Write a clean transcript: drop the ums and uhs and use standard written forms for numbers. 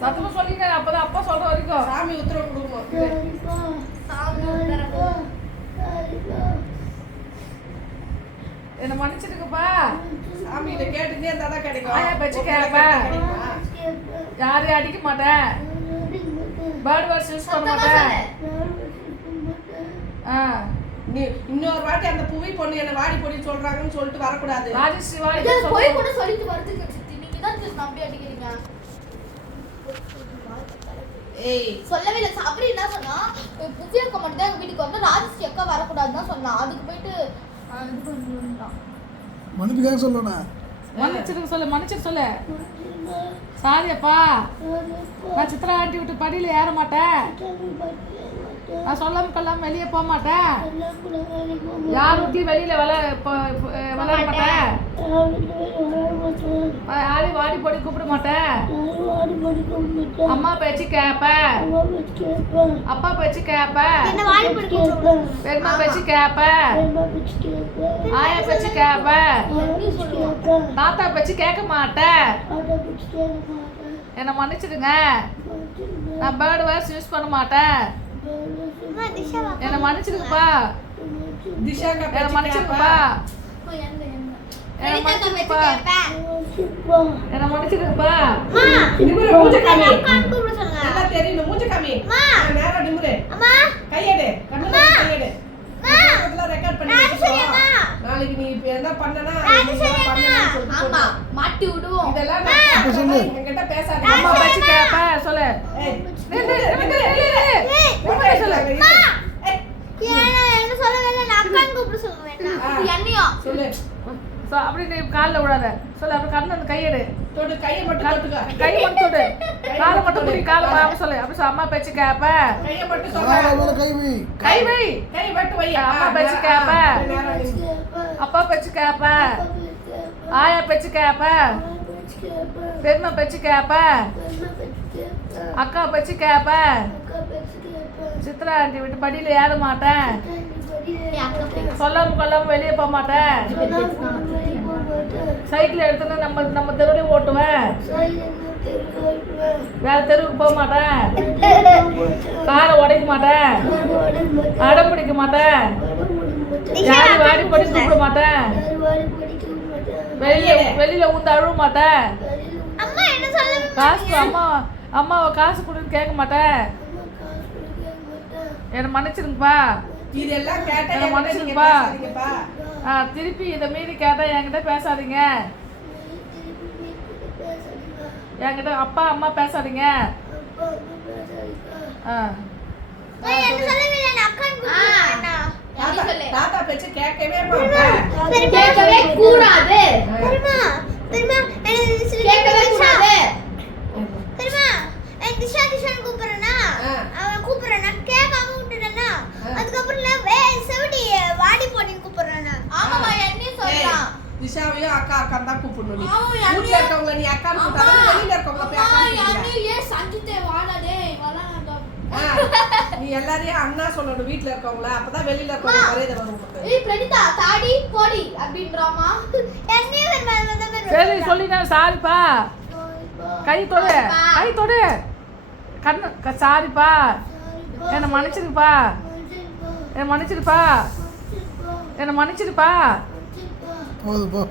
சத்தமா சொல்லிங்க, அப்பதான் அப்பா சொல்ற வரைக்கும். சாமி உத்தரவு கொடுக்கும். என்ன மன்னிச்சிருக்குப்பா. சாமியில கேட்டுட்டே இருந்தா கிடைக்கும். ஆயா பேச்சு கேப்பா. யாரையும் அடிக்க மாட்டேன். பேர்ட் வாட்ச் யூஸ் பண்ண மாட்டேன். நீ இன்னொரு வாட்டி அந்த புவி பொண்ணு என்ன வாடி பொடி சொல்றாங்கன்னு சொல்லிட்டு வரக்கூடாது. ராஜஸ்ரீ வாடி போய் கூட சொல்லிட்டு வரதுக்கு சித்தி நீங்க தான் நம்பி அடிக்கிறீங்க. ஏய் சொல்லவே இல்ல. சபரி என்ன சொன்னா, புவி அக்கா மட்டும் தான் வீட்டுக்கு வந்து ராஜஸ்ரீ அக்கா வரக்கூடாதுன்னு தான் சொன்னா. அதுக்கு போயிட்டு இது பண்ணிட்டான். மன்னிப்புக்காக சொல்லணும். மன்னிச்சிருக்கு சொல்லு, மன்னிச்சிரு சொல்லு. சாரி அப்பா, நான் சித்ரா ஆண்டி விட்டு படியில ஏற மாட்டேன். நான் சொல்லாம கொள்ளாம வெளியே போக மாட்டேன். யார் வீட்லயும் வெளியில விளையாட மாட்டேன். யாரையும் வாடி போடி கூப்பிட மாட்டேன். அம்மா பேச்சு கேப்பேன். அப்பா பேச்சு கேப்பேன். பெருமா பேச்சு கேப்பேன். ஆயா பேச்சு கேப்பேன். தாத்தா பேச்சு கேட்க மாட்டேன். என்னை மன்னிச்சிடுங்க. நான் பேர்ட் வாட்ச் யூஸ் பண்ண மாட்டேன். என்ன மன்னிச்சிருக்குப்பா. திஷாக்கா என்ன மன்னிச்சிருக்குப்பா. என்ன மன்னிச்சிருக்குப்பா. என்ன மன்னிச்சிருக்குப்பா. நிமிரு மூஞ்ச காமி. நல்லா தெரியும் மூஞ்ச காமி. நேரா நிமிரு. கையெடு. கண்ணு கையெடு. இதெல்லாம் ரெக்கார்ட் பண்ணி வச்சுக்கோ. நாளைக்கு நீ இப்ப என்ன பண்ணனா ஆமா மாட்டி விடுவோம். இதெல்லாம் நான் என்கிட்ட பேசாத. அம்மா பேச்சு கேப்ப சொல்லு. ஏய் சொல்லு. என்ன சொல்லவே இல்ல. நான் அக்கான்னு கூப்பிட சொல்லுவேன். என்னையா சொல்லு. அப்படி நீ கால்ல விடாத சொல்லு. அப்படி கண்ணு அந்த கையெடு. தொடு கையை மட்டும் தொட்டுக்க. கை மட்டும் தொடு. காலை மட்டும் புடி. காலை பாவ சொல்லு. அப்படி அம்மா பேச்சு கேப்ப. கையை மட்டும் தொடு. கை வை. கை வை. கை மட்டும் வை. அம்மா பேச்சு கேப்ப. அப்பா பேச்சு கேப்ப. ஆயா பேச்சு கேப்ப. பெருமா பேச்சு கேப்ப. அக்கா பேச்சு கேப்ப. சித்ரா ஆண்டி விட்டு படியில ஏற மாட்டேன். சொல்லாம கொள்ளாம வெளியே போக மாட்டேன். சைக்கிள் எடுத்துன்னு நம்ம தெருவுலயே ஓட்டுவேன். வேற தெருவுக்கு போக மாட்டேன். காரை உடைக்க மாட்டேன். அடம் பிடிக்க மாட்டேன். யாரும் வாடி படி கூப்பிட மாட்டேன். வெளியில ஊந்து அழுவ மாட்டேன். காசு அம்மாவை காசு கொடுன்னு கேட்க மாட்டேன். என்ன மன்னிச்சிருங்கப்பா. இதெல்லாம் கேட்டா என்ன மன்னிச்சிருங்கப்பா. திருப்பி இதை மீறி கேட்டா என்கிட்ட பேசாதீங்க. என்கிட்ட அப்பா அம்மா பேசாதீங்க. தாத்தா பேச்சு கேட்கவே மாட்டேன். கேட்கவே கூடாது. தெரியுமா கேட்கவே கூடாது. தெரியுமா திஷா திஷான்னு கூப்பிடுறேன்னா அவன் கூப்பிடுறானா கேட்காம விட்டுட்டேன்னா அதுக்கப்புறம் செவடி வாடி போடின்னு கூப்பிடுறானா. ஆமாமா என்னையும் சொல்றான். திஷாவையும் அக்கா அக்கா தான் கூப்பிடணும். நீ வீட்ல இருக்கவங்க நீ அக்கான்னு கூப்பிட்டா வெளியில இருக்கவங்க போய் அக்கான்னு கூப்பிடுற. ஏன் சஞ்சித்தே வாடாதே வரானே. நீ எல்லாரையும் அண்ணா சொல்லணும் வீட்ல இருக்கவங்கள. அப்பதான் வெளியில இருக்கவங்க மரியாதை வரும் உங்களுக்கு. ஏய் பிரணிதா தாடி போடி அப்படின்றாமா. என்னையும் சரி சொல்லிட்டேன். சாரிப்பா. கை தொடு. கை தொடு. கண்ணு சாரிப்பா. என்னை மன்னிச்சிருப்பா. என்னை மன்னிச்சிருப்பா. என்னை மன்னிச்சிருப்பா. போதும் போ.